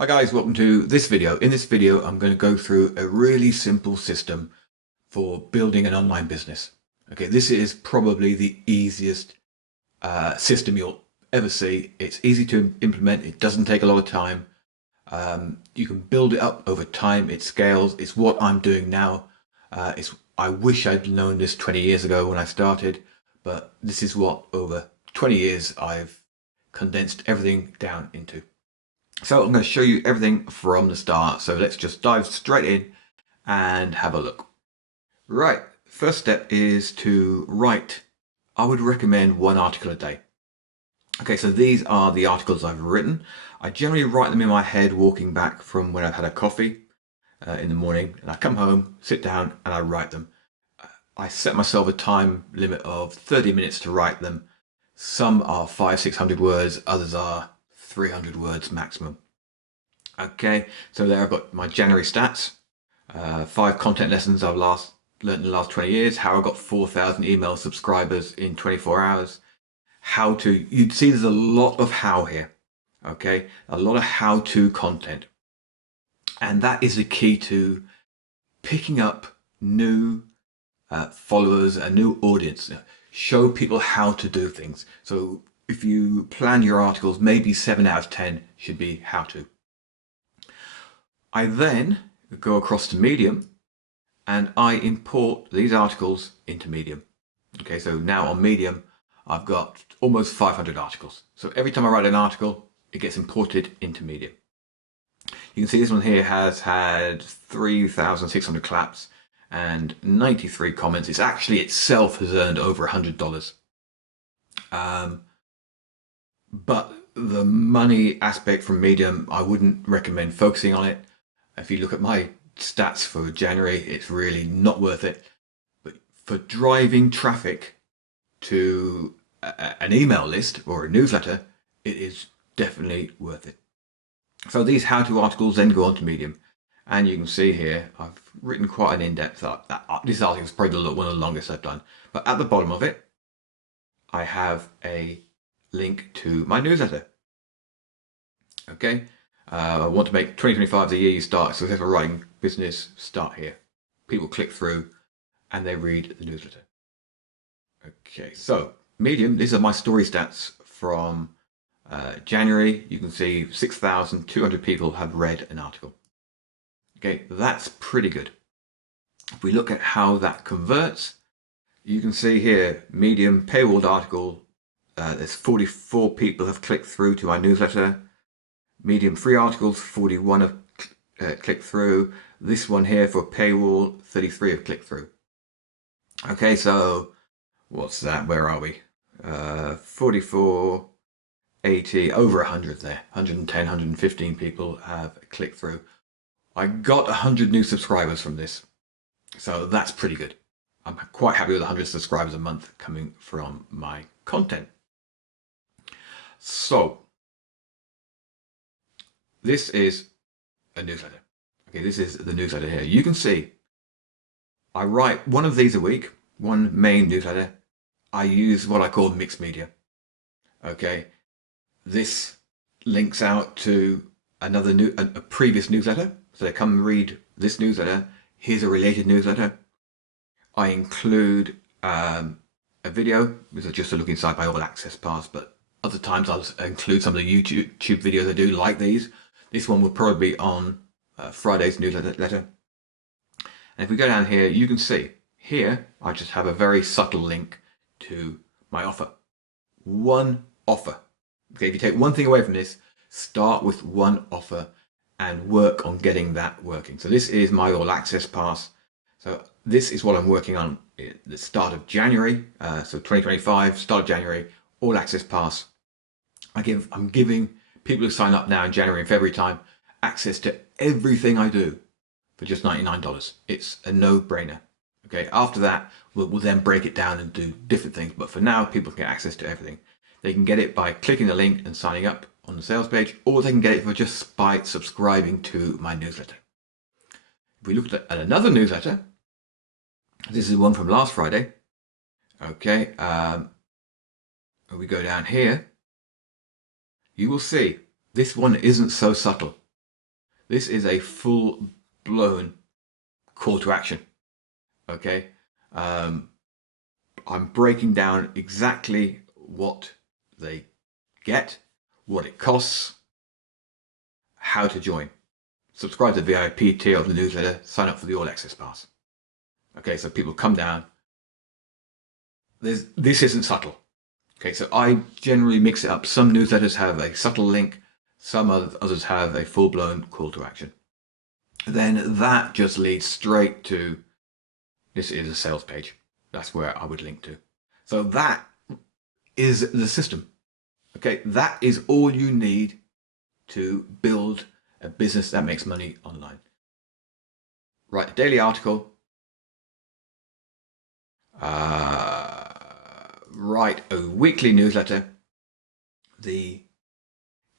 Hi guys, welcome to this video. In this video, I'm going to go through a really simple system for building an online business. Okay, this is probably the easiest system you'll ever see. It's easy to implement. It doesn't take a lot of time. You can build it up over time. It scales. It's what I'm doing now. I wish I'd known this 20 years ago when I started, but this is what over 20 years I've condensed everything down into. So I'm going to show you everything from the start. So let's just dive straight in and have a look. Right, first step is to write. I would recommend one article a day. Okay, so these are the articles I've written. I generally write them in my head walking back from when I've had a coffee in the morning, and I come home, sit down, and I write them. I set myself a time limit of 30 minutes to write them. Some are 500-600 words, others are 300 words maximum. Okay, so there I've got my January stats, 5 content lessons I've learned in the last 20 years, how I got 4,000 email subscribers in 24 hours, you'd see there's a lot of how here, okay, a lot of how-to content. And that is the key to picking up new followers, a new audience. Show people how to do things. So if you plan your articles, maybe 7 out of 10 should be how to. I then go across to Medium and I import these articles into Medium. Okay, so now on Medium, I've got almost 500 articles. So every time I write an article, it gets imported into Medium. You can see this one here has had 3,600 claps and 93 comments. It's actually itself has earned over $100. But the money aspect from Medium, I wouldn't recommend focusing on it. If you look at my stats for January, it's really not worth it. But for driving traffic to an email list or a newsletter, it is definitely worth it. So these how-to articles then go on to Medium. And you can see here, I've written quite an in-depth, this article is probably one of the longest I've done. But at the bottom of it, I have a link to my newsletter. Okay, I want to make 2025 the year you start successful writing business. Start here. People click through and they read the newsletter. Okay, so Medium, these are my story stats from January. You can see 6,200 people have read an article. Okay, that's pretty good. If we look at how that converts, you can see here, Medium paywalled article, there's 44 people have clicked through to my newsletter. Medium free articles, 41 have clicked through. This one here for paywall, 33 have clicked through. Okay, so what's that? Where are we? 44, 80, over 100 there. 110, 115 people have clicked through. I got 100 new subscribers from this. So that's pretty good. I'm quite happy with 100 subscribers a month coming from my content. So this is a newsletter. Okay, this is the newsletter here. You can see I write one of these a week, one main newsletter. I use what I call mixed media. Okay, this links out to a previous newsletter. So they come read this newsletter. Here's a related newsletter. I include a video. This is just a look inside my All Access Pass, but other times I'll include some of the YouTube videos I do like these. This one will probably be on Friday's newsletter. And if we go down here, you can see here, I just have a very subtle link to my offer. One offer. Okay, if you take one thing away from this, start with one offer and work on getting that working. So this is my All Access Pass. So this is what I'm working on at the start of January. So 2025, start of January, All Access Pass. I'm giving people who sign up now in January and February time access to everything I do for just $99. It's a no-brainer. Okay, after that, we'll then break it down and do different things. But for now, people can get access to everything. They can get it by clicking the link and signing up on the sales page, or they can get it for just by subscribing to my newsletter. If we look at another newsletter, this is one from last Friday. Okay, we go down here. You will see this one isn't so subtle. This is a full-blown call to action. Okay. I'm breaking down exactly what they get, what it costs, how to join. Subscribe to the VIP tier of the newsletter, sign up for the All Access Pass. Okay, so people come down. This isn't subtle. Okay, so I generally mix it up. Some newsletters have a subtle link, some others have a full-blown call to action. Then that just leads straight to, this is a sales page. That's where I would link to. So that is the system. Okay, that is all you need to build a business that makes money online. Write a daily article, write a weekly newsletter. The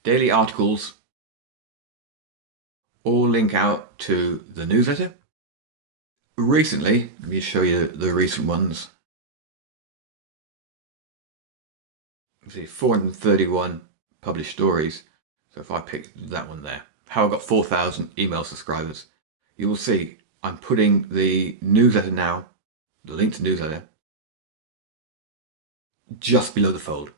daily articles all link out to the newsletter. Recently, let me show you the recent ones. See, 431 published stories. So if I pick that one there, how I got 4,000 email subscribers, you will see I'm putting the newsletter now, the link to newsletter, just below the fold.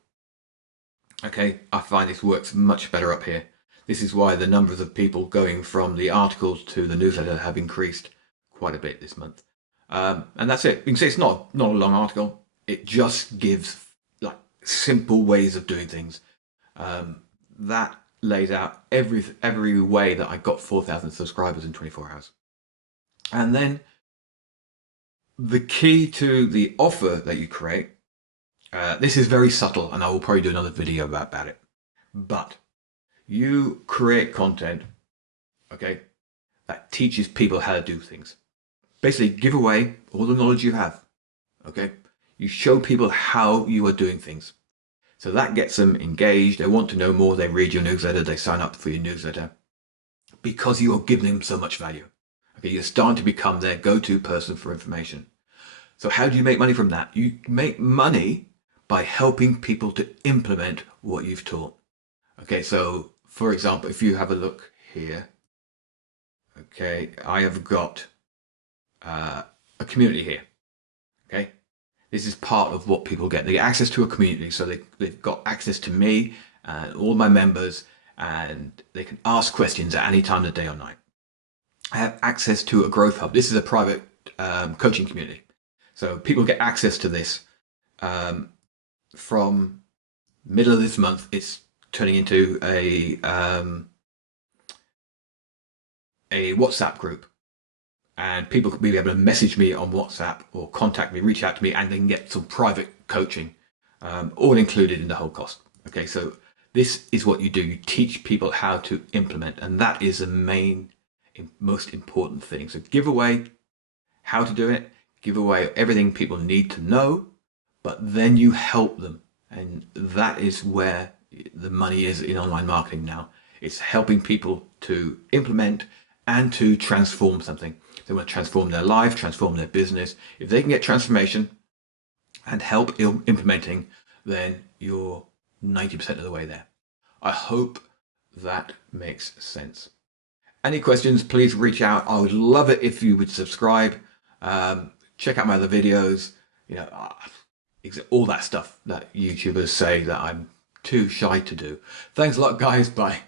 Okay, I find this works much better up here. This is why the numbers of people going from the articles to the newsletter have increased quite a bit this month. And that's it. You can see it's not a long article. It just gives like simple ways of doing things. That lays out every way that I got 4,000 subscribers in 24 hours. And then the key to the offer that you create, this is very subtle, and I will probably do another video about it. But you create content, okay, that teaches people how to do things. Basically, give away all the knowledge you have, okay? You show people how you are doing things. So that gets them engaged. They want to know more. They read your newsletter. They sign up for your newsletter because you are giving them so much value. Okay, you're starting to become their go-to person for information. So how do you make money from that? You make money by helping people to implement what you've taught. Okay, so for example, if you have a look here, okay, I have got a community here. Okay, this is part of what people get. They get access to a community, so they've got access to me and all my members, and they can ask questions at any time of the day or night. I have access to a growth hub. This is a private coaching community. So people get access to this from middle of this month. It's turning into a WhatsApp group. And people can be able to message me on WhatsApp or contact me, reach out to me, and they can get some private coaching, all included in the whole cost. Okay, so this is what you do. You teach people how to implement, and that is the most important thing. So give away how to do it, give away everything people need to know, but then you help them. And that is where the money is in online marketing now. It's helping people to implement and to transform something. They want to transform their life, transform their business. If they can get transformation and help implementing, then you're 90% of the way there. I hope that makes sense. Any questions, please reach out. I would love it if you would subscribe. Check out my other videos. You know, all that stuff that YouTubers say that I'm too shy to do. Thanks a lot, guys. Bye.